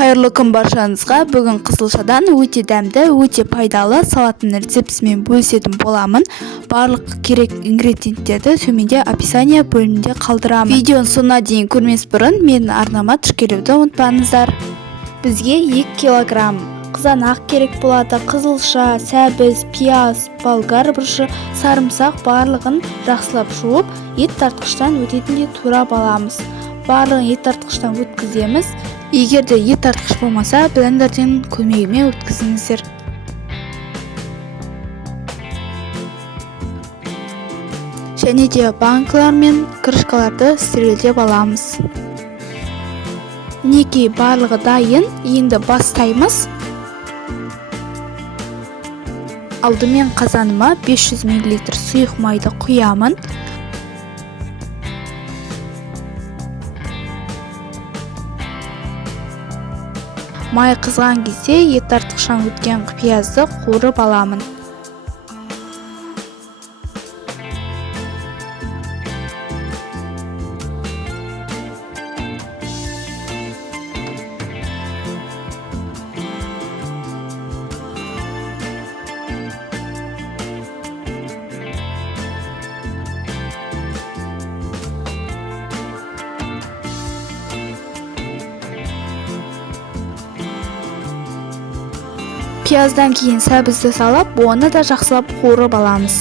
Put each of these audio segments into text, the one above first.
Қайырлы күн баршаңызға. Бүгін қызылшадан өте дәмді, өте пайдалы салаттың рецептісімен бөлісетін боламын. Барлық керек ингредиенттерді төменде описание бөлімінде қалдырамын. Видеоның соңына дейін көрмес бұрын менің арнама тіркелуді ұмытпаңыздар. Бізге 2 килограмм қызанақ керек болады. Қызылша, сәбіз, пияз, болгар бұрышы, сарымсақ барлығын жақсылап жуып, ет тартқыштан өтетіндей турап аламыз. Барлығын ет тартқыштан өткіземіз. Егер де ет тартқыш болмаса, блендерден көмегімен өткізіңіздер. Және де банкалар мен крышкаларды стерильдеп аламыз. Мінекей барлығы дайын, енді бастаймыз. Алдымен қазаныма 500 мл сұйық майды құямын. Май қызған кезде ет тартқыштан өткен пиязды қуырып аламын. Пияздан кейін сәбізді салып, оны да жақсылап қуырып аламыз.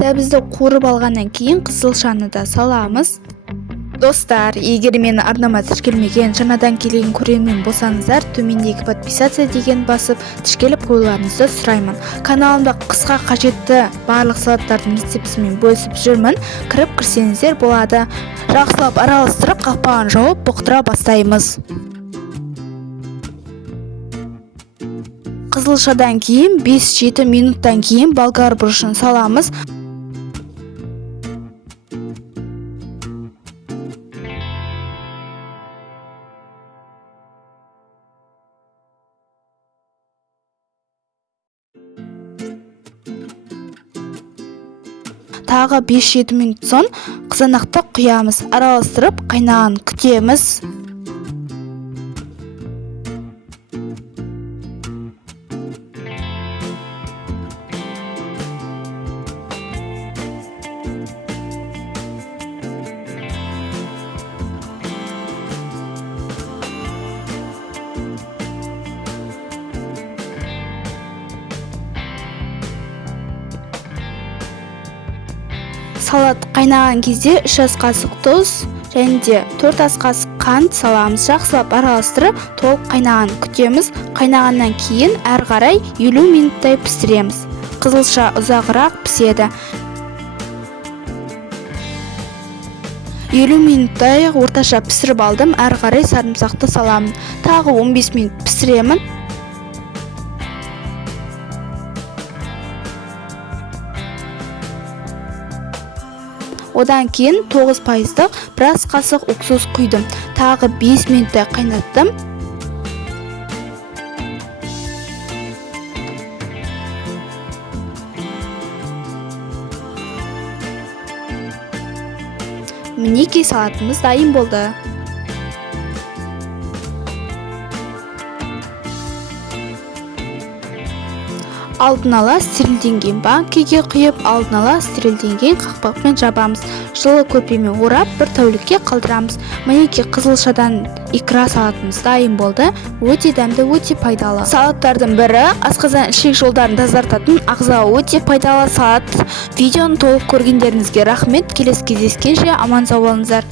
Сәбізді қуырып алғаннан кейін қызылшаны да саламыз. Достар, егер мені арнама тіркелмеген жаңадан келген көрермен болсаңыздар, төмендегі подписаться деген басып, тіркеліп қоюларыңызды сұраймын. Каналымда қысқа қажетті барлық салаттардың рецептісімен бөлісіп жүрмін. Кірсеңіздер болады. Жақсылап араластырып, қақпағын жауып, бұқтыра бастаймыз. Қызылшадан кейін 5-7 минуттан кейін болгар бұрышын саламыз. Тағы 5-7 минут соң қызанақты құямыз, араластырып қайнағанын күтеміз. Салат қайнаған кезде 3 ас қасық тұз және де 4 ас қасық қант саламыз. Жақсылап араластырып, толық қайнағанын күтеміз. Қайнағаннан кейін әрі қарай 50 минуттай пісіреміз. Қызылша ұзағырақ піседі. 50 минуттай орташа пісіріп алдым. Әрі қарай сарымсақты саламын. Тағы 15 минут пісіремін. Одан кейін 9%-лық біраз қасық уксус құйдым. Тағы 5 минуттай қайнаттым. Мінекей салатымыз дайын болды. Алдын ала стерильденген банкеге құйып, алдын ала стерильденген қақпақпен жабамыз. Жылы көрпемен орап, бір тәулікке қалдырамыз. Мінекей қызылшадан икра салатымыз дайын болды. Өте дәмді, өте пайдалы. Салаттардың бірі асқазан ішек жолдарын тазартатын ағзаға өте пайдалы салат. Видеоны толық көргендеріңізге рахмет. Келесі кездескенше аман сау болыңыздар.